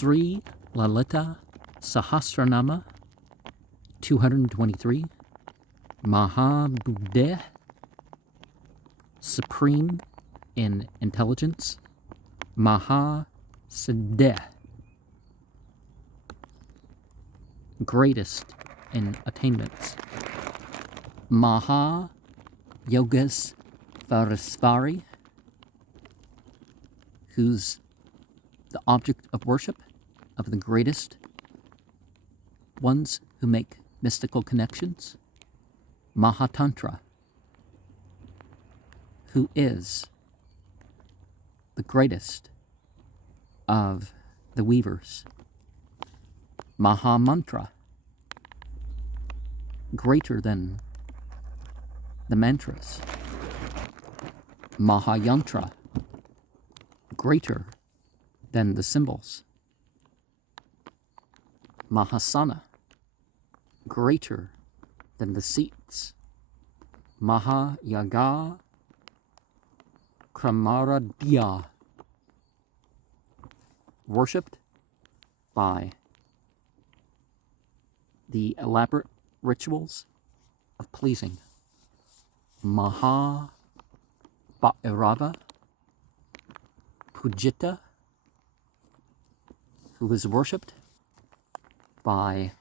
Sri Lalita Sahasranama 223, Maha-Buddha, supreme in intelligence, Maha-Siddha, greatest in attainments, Maha-Yogesvarisvari, who's the object of worship of the greatest ones who make mystical connections, Mahatantra, who is the greatest of the weavers, Mahamantra, greater than the mantras, Mahayantra, greater than the symbols, Mahasana, greater than the seats, Mahayaga Kramaradya, worshipped by the elaborate rituals of pleasing, Maha Bhairava Pujita, who is worshipped by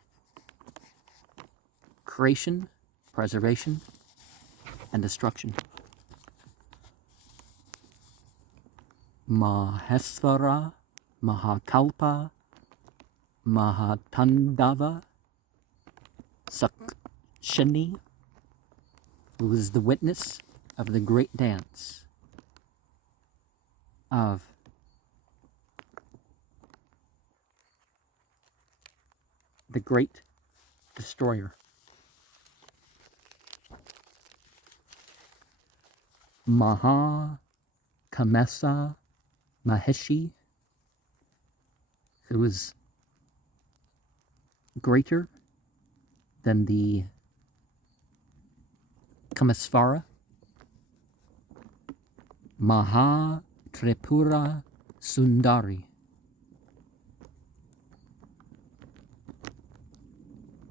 creation, preservation, and destruction, Mahesvara Mahakalpa Mahatandava Sakshini, who is the witness of the great dance of the great destroyer, Maha Kamesa Maheshi, who is greater than the Kamesvara, Maha Tripura Sundari,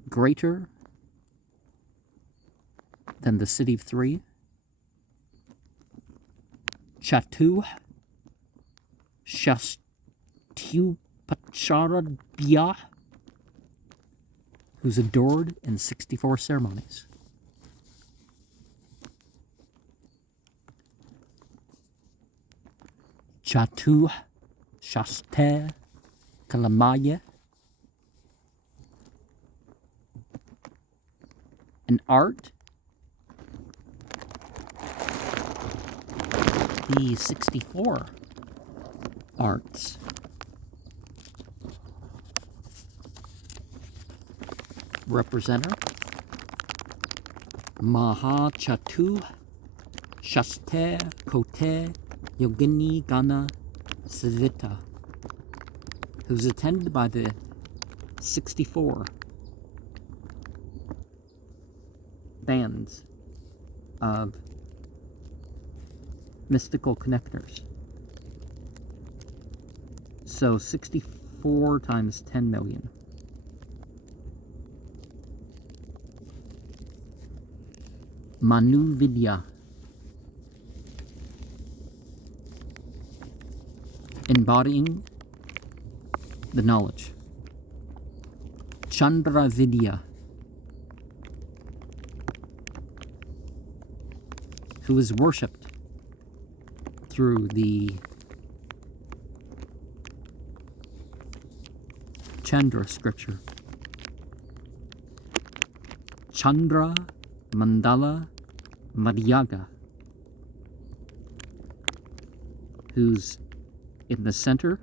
greater than the city of three, Chatu Shastupacharabhya, who's adored in 64 ceremonies, Chatu Shaste Kalamaya, an art, the 64 arts, representer, Maha Chatu Shaste Kote Yogini Gana Savita, who's attended by the 64 bands of mystical connectors. So 64 times 10 million. Manu Vidya, embodying the knowledge. Chandra Vidya, who is worshipped through the Chandra scripture. Chandra Mandala Madhyaga, who's in the center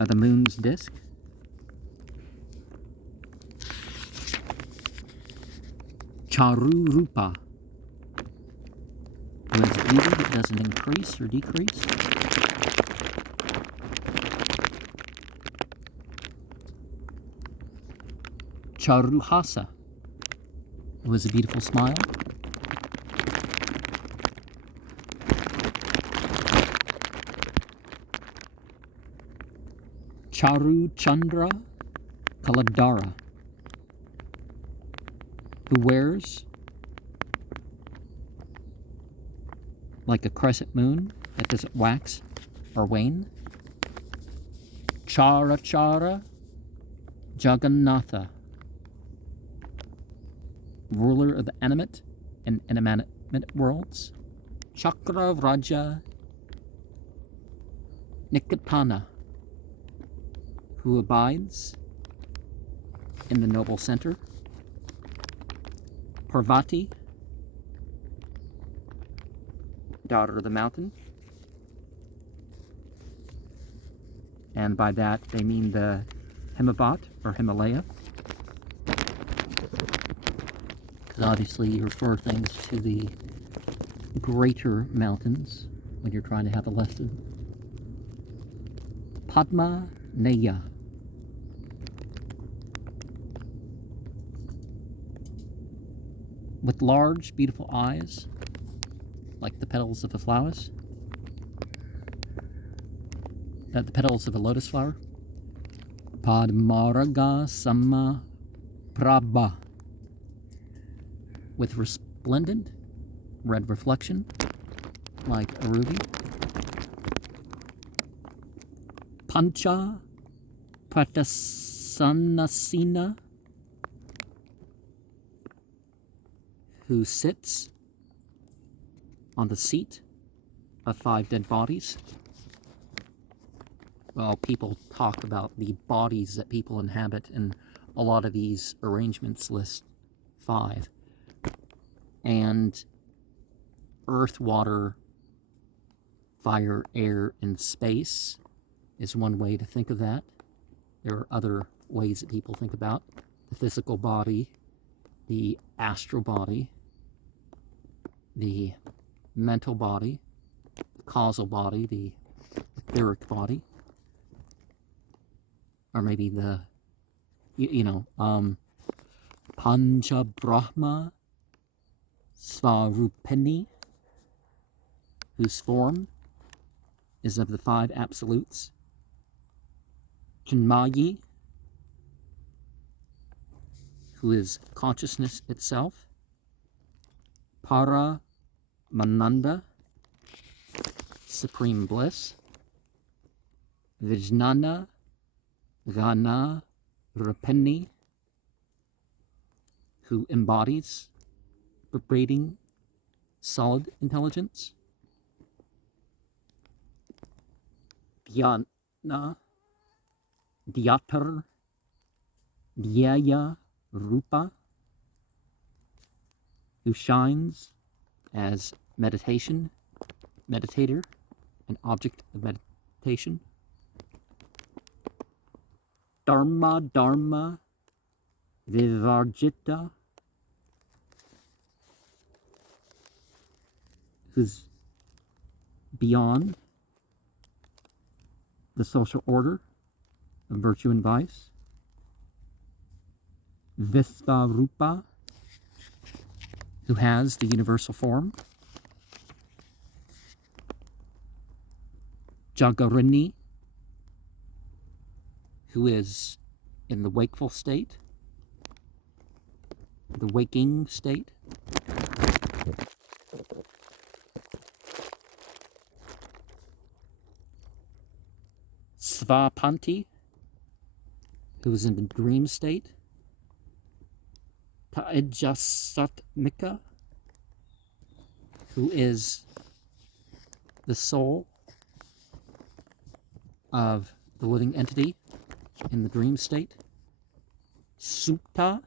of the moon's disk. Charu Rupa, who has beauty that doesn't increase or decrease. Charuhasa, who has a beautiful smile. Charu Chandra Kaladara, who wears like a crescent moon that doesn't wax or wane. Chara Chara Jagannatha, ruler of the animate and inanimate worlds. Chakra Vraja Nikatana, who abides in the noble center. Parvati, daughter of the mountain. And by that they mean the Himavat or Himalaya. Because obviously you refer things to the greater mountains when you're trying to have a lesson. Padma Neya, with large, beautiful eyes, like the petals of a flowers, the petals of a lotus flower. Padmaraga Sama Prabha, with resplendent red reflection, like a ruby. Pancha Pratasannasina, who sits on the seat of 5 dead bodies. Well, people talk about the bodies that people inhabit, and a lot of these arrangements list 5. And earth, water, fire, air, and space is one way to think of that. There are other ways that people think about the physical body, the astral body, the mental body, the causal body, the etheric body, or maybe the, Pancha Brahma Svarupini, whose form is of the 5 absolutes. Chinmayi, who is consciousness itself. Para Mananda, supreme bliss. Vijnana Ghana Rapini, who embodies vibrating solid intelligence. Dhyana Dhyatar Dhyaya Rupa, who shines as meditation, meditator, an object of meditation. Dharma Dharma Vivarjita, who's beyond the social order of virtue and vice. Visvarupa, who has the universal form. Jagarini, who is in the wakeful state, the waking state. Svapanti, who is in the dream state. Taijasatmika, who is the soul of the living entity in the dream state. Supta,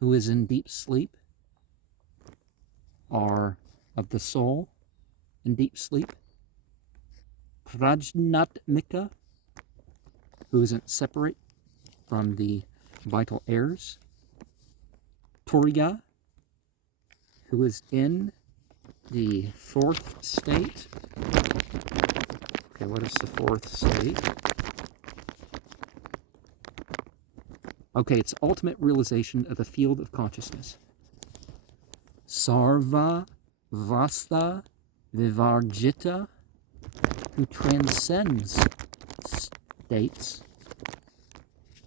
who is in deep sleep, or of the soul in deep sleep. Prajnatmika, who isn't separate from the vital airs. Turiya, who is in the 4th state. Okay, what is the 4th state? Okay, it's ultimate realization of the field of consciousness. Sarva Vasta Vivarjita, who transcends states.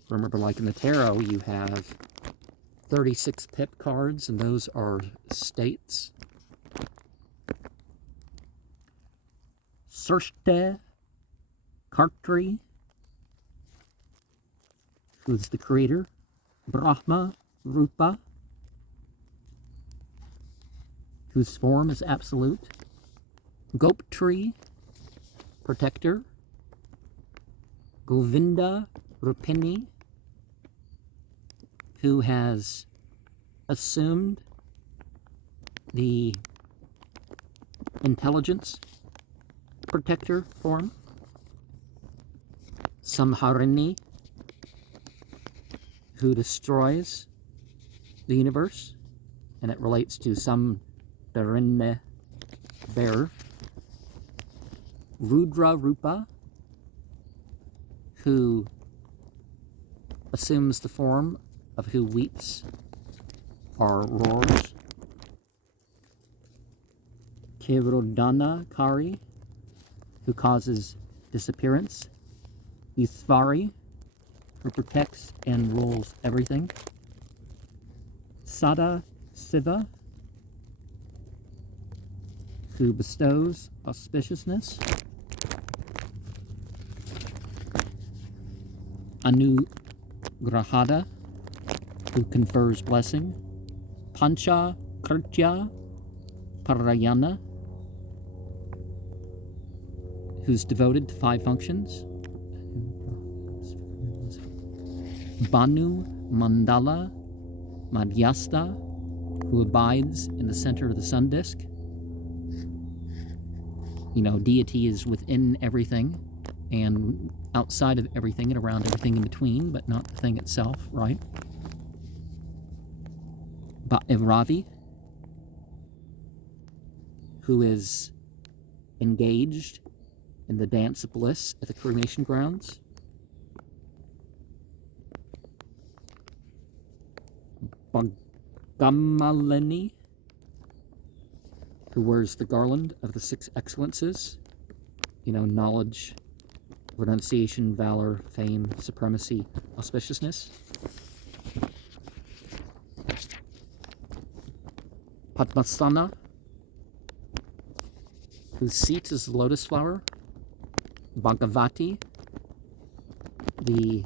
Remember, like in the tarot, you have 36 pip cards, and those are states. Srshte Kartri, who's the creator. Brahma Rupa, whose form is absolute. Goptri, protector. Govinda Rupini, who has assumed the intelligence protector form. Samharini, who destroys the universe, and it relates to some Darinne bearer. Rudra Rupa, who assumes the form of who weeps or roars. Kerodana Kari, who causes disappearance. Isvari, who protects and rules everything. Sada Siva, who bestows auspiciousness. Anugrahada, who confers blessing. Pancha Kritya Parayana, who's devoted to 5 functions. Banu Mandala Madhyasta, who abides in the center of the sun disk. You know, deity is within everything and outside of everything and around everything in between, but not the thing itself, right? Ravi, who is engaged in the dance of bliss at the cremation grounds. Bhagamalini, who wears the garland of the 6 excellences, you know, knowledge, renunciation, valor, fame, supremacy, auspiciousness. Padmasana, whose seat is the lotus flower. Bhagavati, the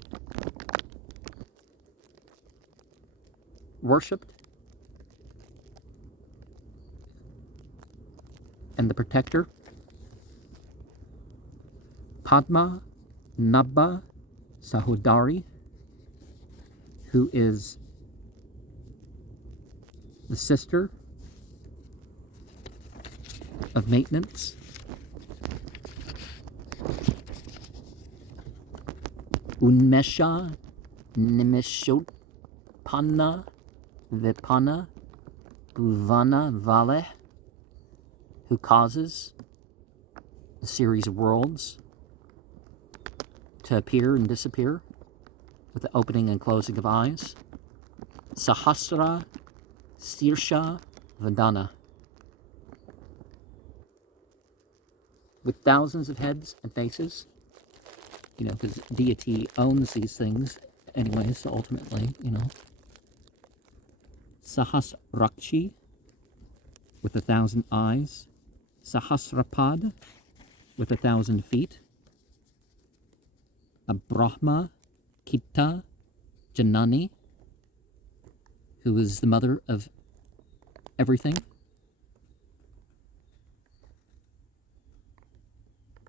worshipped and the protector. Padma Nabha Sahodari, who is the sister of maintenance. Unmesha Nimeshotpanna Vipana Bhuvana Vale, who causes a series of worlds to appear and disappear with the opening and closing of eyes. Sahasra Sirsha Vandana, with thousands of heads and faces, you know, because deity owns these things anyway, so ultimately, you know. Sahasrakshi, with 1,000 eyes. Sahasrapad, with 1,000 feet. A Brahma Kita Janani, who is the mother of everything,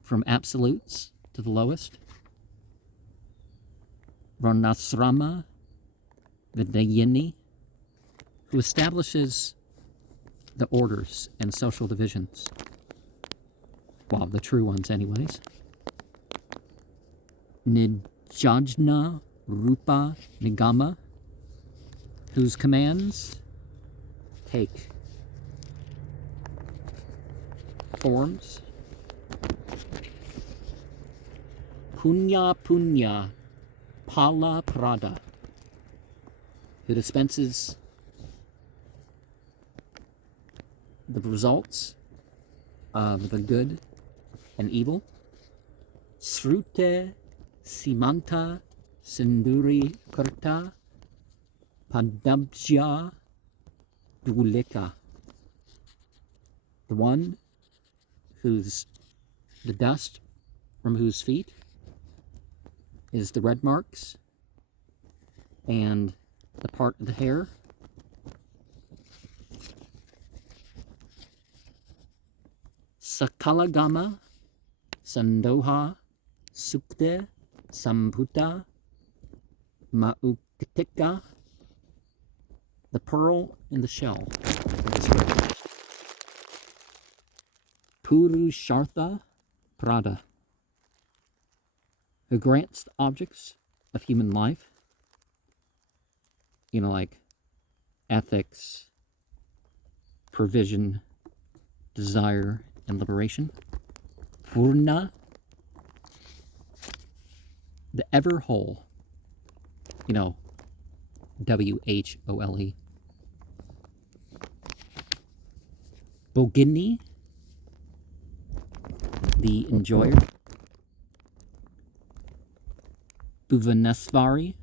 from absolutes to the lowest. Varnasrama Vidayini, who establishes the orders and social divisions. Well, the true ones anyways. Nijajna Rupa Nigama, whose commands take forms. Punya Punya Pala Prada, who dispenses the results of the good and evil. Srute Simanta Sinduri Kurta Padabja Dulika. The one whose the dust from whose feet is the red marks, and the part of the hair Sakalagama Sandoha Sukte Samputa Maukitika, the pearl in the shell. Purushartha Prada, who grants the objects of human life, like ethics, provision, desire, and liberation. Purna, the ever whole, W-H-O-L-E. Bogini, the enjoyer. Bhuvaneswari,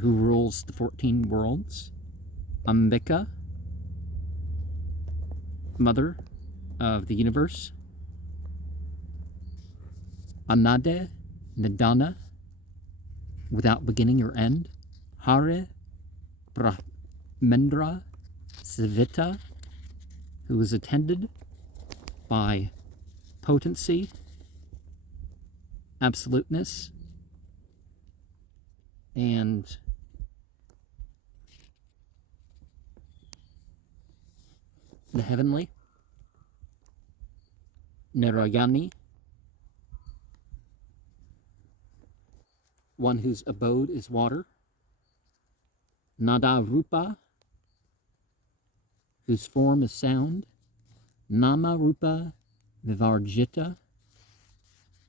who rules the 14 worlds. Ambika, mother of the universe. Anade Nidana, without beginning or end. Hare Brahmendra Savita, who is attended by potency, absoluteness, and the heavenly. Narayani, one whose abode is water. Nada Rupa, whose form is sound. Nama Rupa Vivarjita,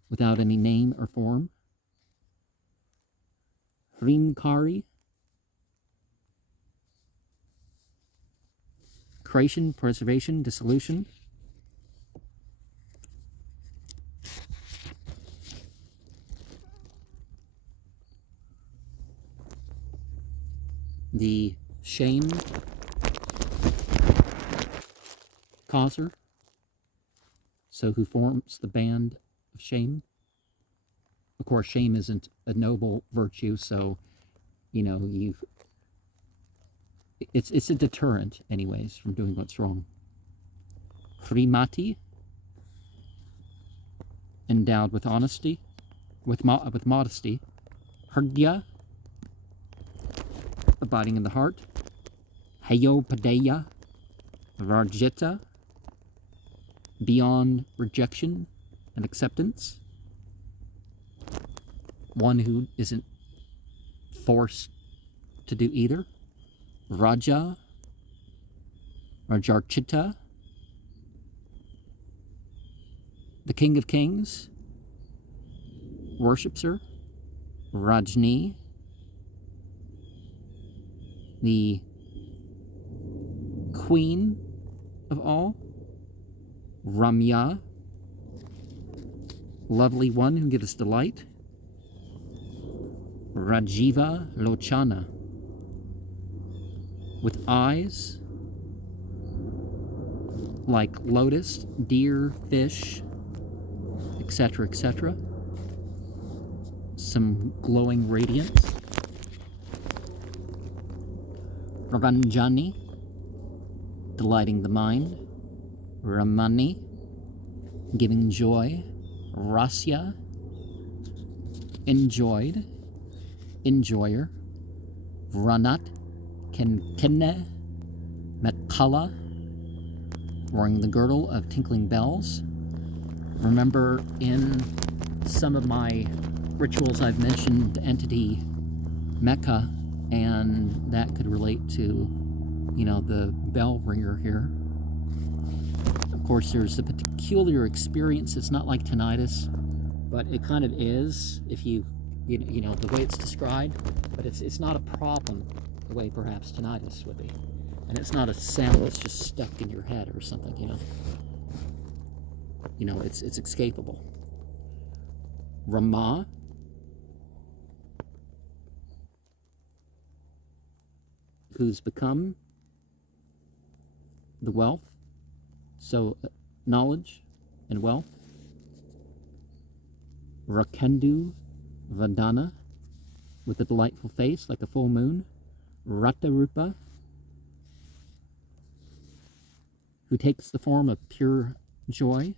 without any name or form. Hrimkari, creation, preservation, dissolution. The shame causer, so who forms the band of shame. Of course, shame isn't a noble virtue, so it's a deterrent anyways from doing what's wrong. Srimati, endowed with honesty, with modesty. Hrdya, abiding in the heart. Hayopadeya Varjita, beyond rejection and acceptance. One who isn't forced to do either. Raja Rajarchita, the King of Kings, worships her. Rajni, the Queen of all. Ramya, lovely one who gives delight. Rajiva Lochana, with eyes like lotus, deer, fish, etc., etc. Some glowing radiance. Ranjani, delighting the mind. Ramani, giving joy. Rasya, enjoyed, enjoyer. Ranat, Kenkenne, Metkala, wearing the girdle of tinkling bells. Remember, in some of my rituals I've mentioned the entity Mecca, and that could relate to, the bell ringer here. Of course, there's a peculiar experience. It's not like tinnitus, but it kind of is if you the way it's described, but it's not a problem the way perhaps tinnitus would be. And it's not a sound that's just stuck in your head or something, it's escapable. Rama, who's become the wealth, so knowledge and wealth. Rakendu Vandana, with a delightful face like a full moon. Ratarupa, who takes the form of pure joy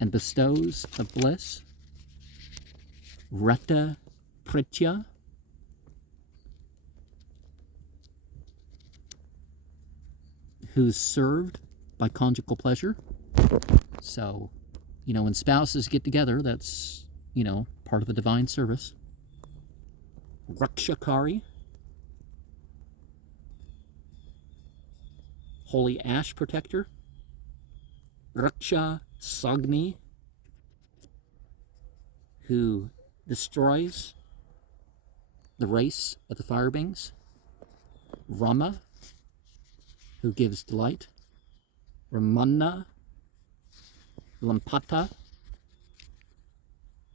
and bestows of bliss. Rata Pritya, who's served by conjugal pleasure. So, when spouses get together, that's, part of the divine service. Rakshakari, holy ash protector. Raksha Sagni, who destroys the race of the fire beings. Rama, who gives delight. Ramana Lampata,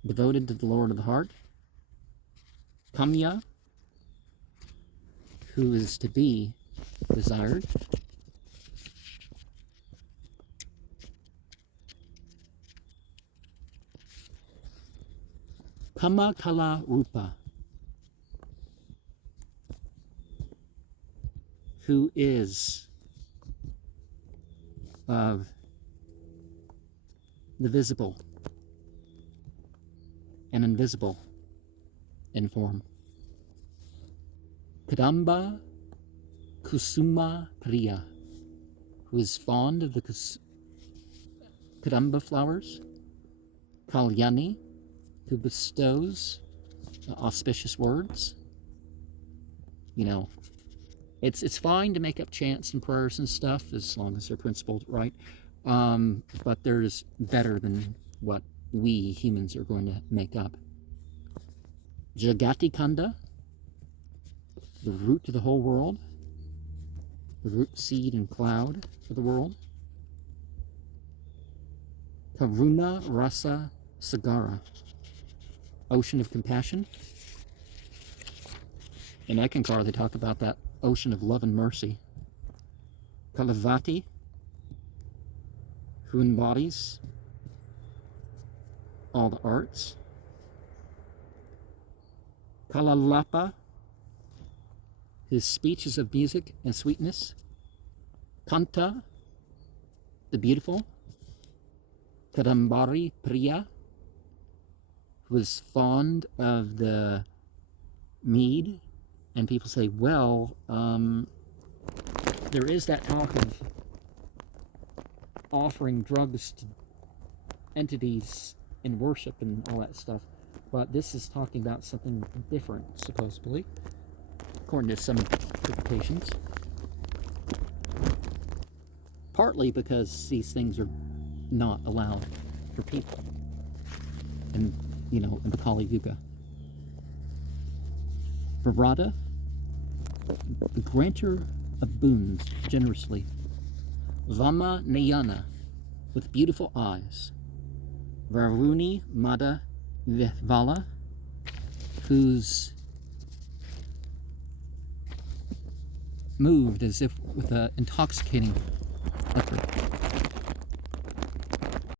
devoted to the Lord of the heart. Kamya, who is to be desired. Kamakala Rupa, who is of the visible and invisible in form. Kadamba Kusuma Priya, who is fond of the Kadamba flowers. Kalyani, who bestows auspicious words. It's fine to make up chants and prayers and stuff as long as they're principled right. But there's better than what we humans are going to make up. Jagati Kanda, the root of the whole world, the root, seed, and cloud of the world. Karuna Rasa Sagara, ocean of compassion. In Ekankar, they talk about that ocean of love and mercy. Kalavati, who embodies all the arts. Kalalapa, his speech is of music and sweetness. Kanta, the beautiful. Kadambari Priya, who is fond of the mead. And people say, well, there is that talk of offering drugs to entities in worship and all that stuff. But this is talking about something different, supposedly, according to some interpretations. Partly because these things are not allowed for people. And, in the Kali Yuga. Varada, the granter of boons generously. Vama Nayana, with beautiful eyes. Varuni Mada Vihvala, who's moved as if with an intoxicating liquor.